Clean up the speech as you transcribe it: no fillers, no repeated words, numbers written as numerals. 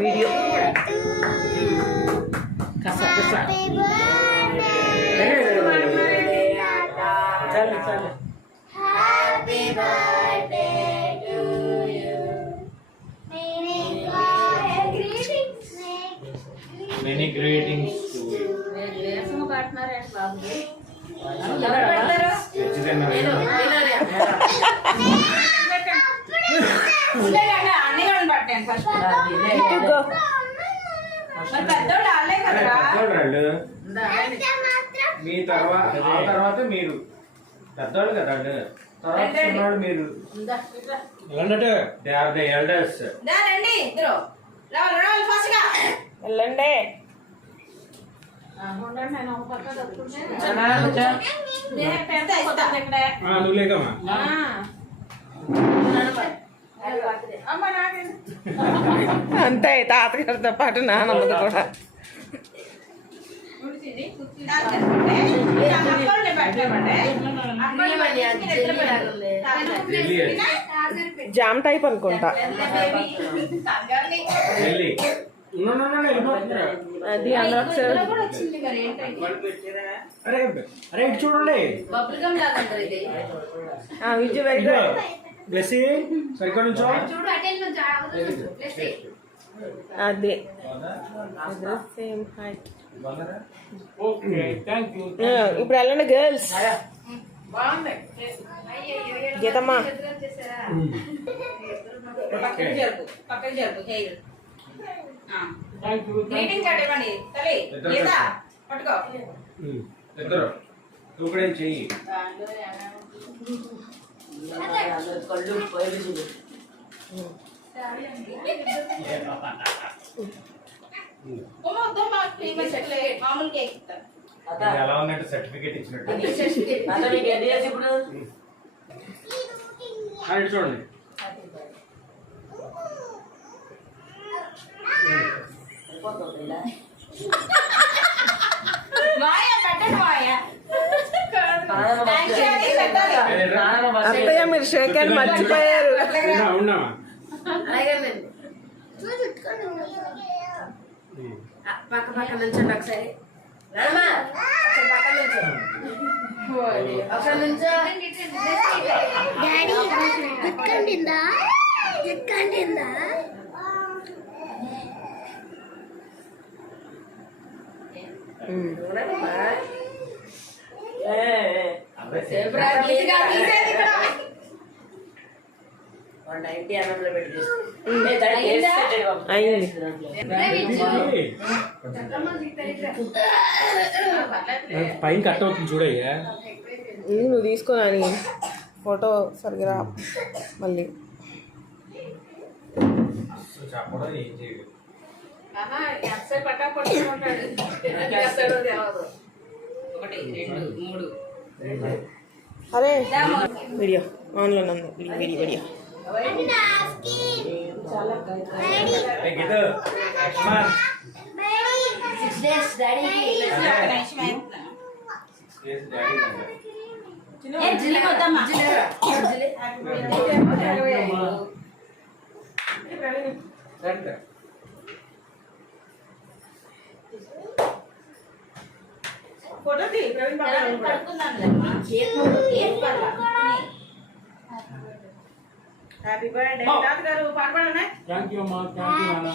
Video Many greetings to you. మీ తర్వాత మీరు పెద్దవాళ్ళు కదా తర్వాత చిన్నవాడు మీరు దే ఆర్ ద ఎల్డర్స్. వెళ్ళండి. అంతే తాతగారితో పాటు నాన్నమ్మది కూడా. జామ్ టైప్ అనుకుంటా. అది చూడండి విజయ్ అది సేమ్ హైట్. ఇప్పుడు వెళ్ళండి గర్ల్స్. గీతమ్మా ఇద్దరు చెయ్యి. ఎలా ఉన్నట్టు సర్టిఫికేట్ ఇచ్చినట్టు చూడండి. అత్తయ్య మీరు షేక్ హ్యాండ్ మర్చిపోయారు. పక్క పక్క నుంచండి ఒకసారి. ఒకసారి నుంచో. పైన కట్ అవుతుంది చూడయ్యా. నువ్వు తీసుకోని ఫోటో సరిగ్గా రా మళ్ళీ. చెప్పడం ఏం చేయడు. అరే వీడియో ఆన్లో నందు వీడియో వీడియో ఫోటో తీ ప్రవీణ్ హ్యాపీ బర్త్డే తాతగారు పాట పాడనా. థాంక్యూ అమ్మా. థాంక్యూ నాన్న.